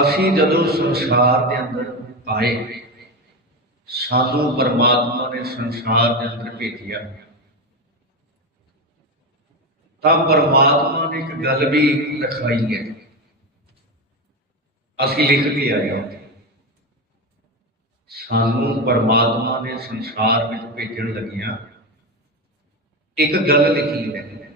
ਅਸੀਂ ਜਦੋਂ ਸੰਸਾਰ ਦੇ ਅੰਦਰ ਆਏ, ਸਾਨੂੰ ਪਰਮਾਤਮਾ ਨੇ ਸੰਸਾਰ ਦੇ ਅੰਦਰ ਭੇਜਿਆ। ਤਾਂ ਪਰਮਾਤਮਾ ਨੇ ਇੱਕ ਗੱਲ ਵੀ ਲਿਖਾਈ ਹੈ। ਅਸੀਂ ਲਿਖ ਕੇ ਆਏ ਹਾਂ। ਸਾਨੂੰ ਪਰਮਾਤਮਾ ਨੇ ਸੰਸਾਰ ਵਿੱਚ ਭੇਜਣ ਲੱਗਿਆ। ਇੱਕ ਗੱਲ ਲਿਖੀ ਹੈ।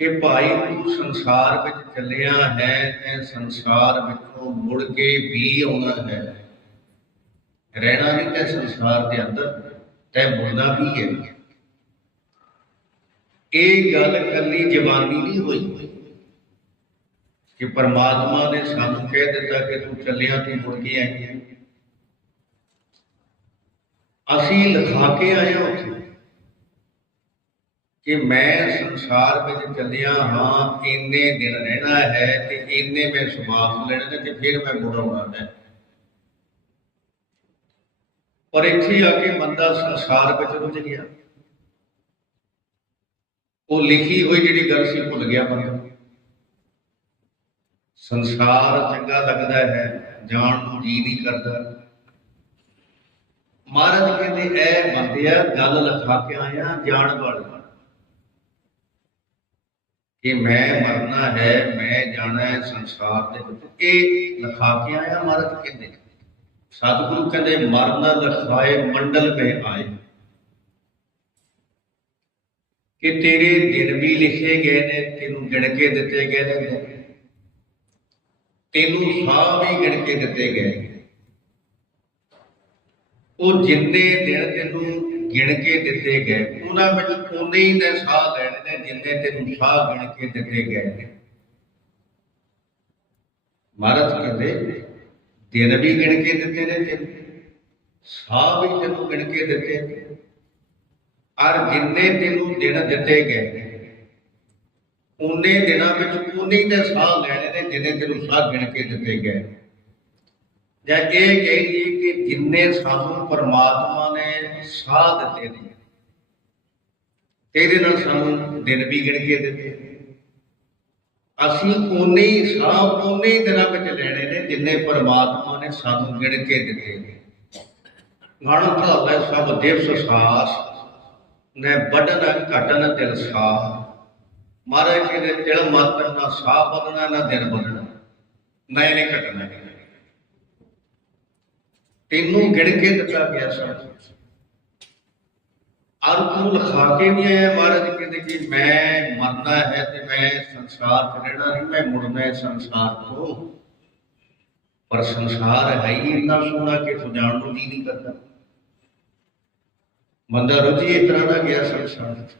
ਕਿ ਭਾਈ ਤੂੰ ਸੰਸਾਰ ਵਿੱਚ ਚੱਲਿਆ ਹੈ ਤੇ ਸੰਸਾਰ ਵਿੱਚੋਂ ਮੁੜ ਕੇ ਵੀ ਆਉਣਾ ਹੈ। ਰਹਿਣਾ ਨਹੀਂ ਤੇ ਸੰਸਾਰ ਦੇ ਅੰਦਰ ਤੇ ਮੁੜਨਾ ਵੀ ਹੈ। ਇਹ ਗੱਲ ਕੱਲੀ ਜਵਾਨੀ ਨਹੀਂ ਹੋਈ ਕਿ ਪਰਮਾਤਮਾ ਨੇ ਸਾਨੂੰ ਕਹਿ ਦਿੱਤਾ ਕਿ ਤੂੰ ਚੱਲਿਆ ਤੂੰ ਮੁੜ ਕੇ ਆਈ ਹੈ। ਅਸੀਂ ਲਿਖਾ ਕੇ ਆਏ ਹਾਂ ਉੱਥੇ। ਕਿ ਮੈਂ ਸੰਸਾਰ ਵਿੱਚ ਚੱਲਿਆ ਹਾਂ, ਇੰਨੇ ਦਿਨ ਰਹਿਣਾ ਹੈ ਤੇ ਇੰਨੇ ਮੈਂ ਸਮਾਸ ਲੈਣਾ ਨੇ ਤੇ ਫਿਰ ਮੈਂ ਮੁੜ ਆਉਣਾ ਹੈ। ਪਰ ਇੱਥੇ ਆ ਕੇ ਬੰਦਾ ਸੰਸਾਰ ਵਿੱਚ ਰੁੱਝ ਗਿਆ। ਉਹ ਲਿਖੀ ਹੋਈ ਜਿਹੜੀ ਗੱਲ ਸੀ, ਭੁੱਲ ਗਿਆ ਬੰਦਾ। ਸੰਸਾਰ ਚੰਗਾ ਲੱਗਦਾ ਹੈ, ਜਾਣ ਨੂੰ ਜੀ ਨਹੀਂ ਕਰਦਾ। ਮਹਾਰਾਜ ਕਹਿੰਦੇ, ਐ ਬੰਦਿਆ ਗੱਲ ਲਿਖਾ ਕੇ ਆਇਆ, ਜਾਣ ਵਾਲੀ। ਕਿ ਮੈਂ ਮਰਨਾ ਹੈ, ਮੈਂ ਜਾਣਾ ਹੈ ਸੰਸਾਰ ਦੇ ਵਿੱਚ। ਇਹ ਲਿਖਾ ਕੇ ਆਇਆ ਮਹਾਰਾਜ ਕਹਿੰਦੇ। ਸਤਿਗੁਰੂ ਕਹਿੰਦੇ, ਮਰਨ ਲਖਾਏ ਮੰਡਲ ਮੇ ਆਏ। ਕਿ ਤੇਰੇ ਦਿਨ ਵੀ ਲਿਖੇ ਗਏ ਨੇ, ਤੈਨੂੰ ਗਿਣ ਕੇ ਦਿੱਤੇ ਗਏ ਨੇ। ਤੈਨੂੰ ਸਾਹ ਵੀ ਗਿਣ ਕੇ ਦਿੱਤੇ ਗਏ ਉਹ ਜਿੰਨੇ ਦਿਨ ਤੈਨੂੰ ਗਿਣ ਕੇ ਦਿੱਤੇ ਗਏ, ਉਹਨਾਂ ਵਿੱਚ ਉਨੇ ਹੀ ਨੇ ਸਾਹ ਲੈਣੇ। ਨੇ ਤੈਨੂੰ ਸਾਹ ਗਿਣ ਕੇ ਦਿੱਤੇ ਗਏ ਨੇ। ਮਹਾਰਾਜ ਕਹਿੰਦੇ, ਦਿਨ ਵੀ ਗਿਣ ਕੇ ਦਿੱਤੇ ਨੇ ਤੈਨੂੰ ਸਾਹ ਵੀ ਤੈਨੂੰ ਗਿਣ ਕੇ ਦਿੱਤੇ ਨੇ। ਔਰ ਜਿੰਨੇ ਤੈਨੂੰ ਦਿਨ ਦਿੱਤੇ ਗਏ ਨੇ, ਉਨੇ ਦਿਨਾਂ ਵਿੱਚ ਉਨੇ ਹੀ ਸਾਹ ਲੈਣੇ ਨੇ ਜਿੰਨੇ ਤੈਨੂੰ ਸਾਹ ਗਿਣ ਕੇ ਦਿੱਤੇ ਗਏ ਨੇ। ਜਾਂ ਇਹ ਕਹੀਏ ਕਿ ਜਿੰਨੇ ਸਾਨੂੰ ਪਰਮਾਤਮਾ ਨੇ ਸਾਹ ਦਿੱਤੇ ਨੇ ਤੇਰੇ ਨਾਲ ਸਾਨੂੰ ਦਿਨ ਵੀ ਗਿਣ ਕੇ ਦਿੱਤੇ ਅਸੀਂ ਉਨੇ ਹੀ ਸਾਹ ਉਨੇ ਹੀ ਦਿਨਾਂ ਵਿੱਚ ਲੈਣੇ ਨੇ ਜਿੰਨੇ ਪਰਮਾਤਮਾ ਨੇ ਸਾਨੂੰ ਗਿਣ ਕੇ ਦਿੱਤੇ ਨੇ। ਗਾਣ ਭਲਾਲਾ ਸਭ ਦਿਵਸ ਸਾਸ ਨੇ ਵੱਡਨ ਘਟਨ ਦਿਲ ਸਾਹ ਮਹਾਰਾਜ ਕਹਿੰਦੇ ਦਿਲ ਮਾਤਰ ਨਾ, ਸਾਹ ਬਦਲਣਾ ਨਾ ਦਿਨ ਬਦਲਣਾ ਨਾ ਇਹਨੇ ਘਟਣਾ। ਨਹੀਂ ਤੈਨੂੰ ਗਿਣ ਕੇ ਦਿੱਤਾ ਗਿਆ ਸਭ ਔਰ ਤੂੰ ਲਿਖਾ ਕੇ ਨਹੀਂ ਆਇਆ ਮਹਾਰਾਜ ਕਹਿੰਦੇ ਕਿ ਮੈਂ ਮਰਨਾ ਹੈ ਤੇ ਮੈਂ ਸੰਸਾਰ 'ਚ ਰਹਿਣਾ ਨਹੀਂ, ਮੈਂ ਮੁੜਨਾ ਹੈ ਸੰਸਾਰ ਤੋਂ। ਪਰ ਸੰਸਾਰ ਹੈ ਹੀ ਇੰਨਾ ਸੋਹਣਾ ਕਿ ਤੂੰ ਨੂੰ ਜੀ ਨਹੀਂ ਕਰਦਾ। ਬੰਦਾ ਰੁਝੀ ਇਸ ਤਰ੍ਹਾਂ ਦਾ ਗਿਆ ਸੰਸਾਰ 'ਚ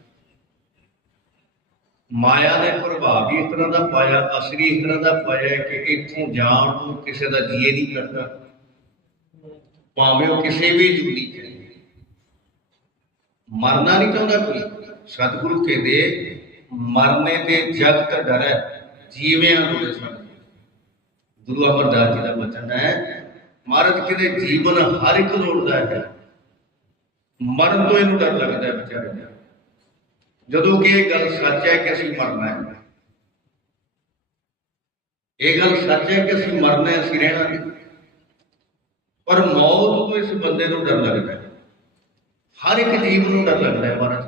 ਮਾਇਆ ਦੇ ਪ੍ਰਭਾਵ ਵੀ ਇਸ ਤਰ੍ਹਾਂ ਦਾ ਪਾਇਆ, ਅਸਰੀ ਇਸ ਤਰ੍ਹਾਂ ਦਾ ਪਾਇਆ ਕਿ ਇੱਥੋਂ ਜਾਣ ਨੂੰ ਕਿਸੇ ਦਾ ਜੀਏ ਨਹੀਂ ਕਰਦਾ। ਭਾਵੇਂ ਉਹ ਕਿਸੇ ਵੀ ਜੁਲੀ ਚ ਮਰਨਾ ਨਹੀਂ ਚਾਹੁੰਦਾ ਕੋਈ। ਸਤਿਗੁਰੂ ਕਹਿੰਦੇ, ਮਰਨੇ ਤੇ ਜਗਤ ਡਰੈ ਜੀਵਿਆਂ ਨੂੰ ਸਭ ਗੁਰੂ ਅਮਰਦਾਸ ਜੀ ਦਾ ਬਚਨ ਹੈ, ਮਹਾਰਾਜ ਕਹਿੰਦੇ, ਜੀਵਨ ਹਰ ਇੱਕ ਲੋੜਦਾ ਹੈ। ਮਰਨ ਤੋਂ ਇਹਨੂੰ ਡਰ ਲੱਗਦਾ ਹੈ ਵਿਚਾਰੇ ਨੂੰ ਜਦੋਂ ਕਿ ਇਹ ਗੱਲ ਸੱਚ ਹੈ ਕਿ ਅਸੀਂ ਮਰਨਾ ਹੈ। ਇਹ ਗੱਲ ਸੱਚ ਹੈ ਕਿ ਅਸੀਂ ਮਰਨਾ ਹੈ ਅਸੀਂ ਰਹਿਣਾ ਨਹੀਂ। ਪਰ ਮੌਤ ਤੋਂ ਇਸ ਬੰਦੇ ਨੂੰ ਡਰ ਲੱਗਦਾ ਹੈ। ਹਰ ਇੱਕ ਜੀਵ ਨੂੰ ਡਰ ਲੱਗਦਾ ਹੈ ਮਰਨ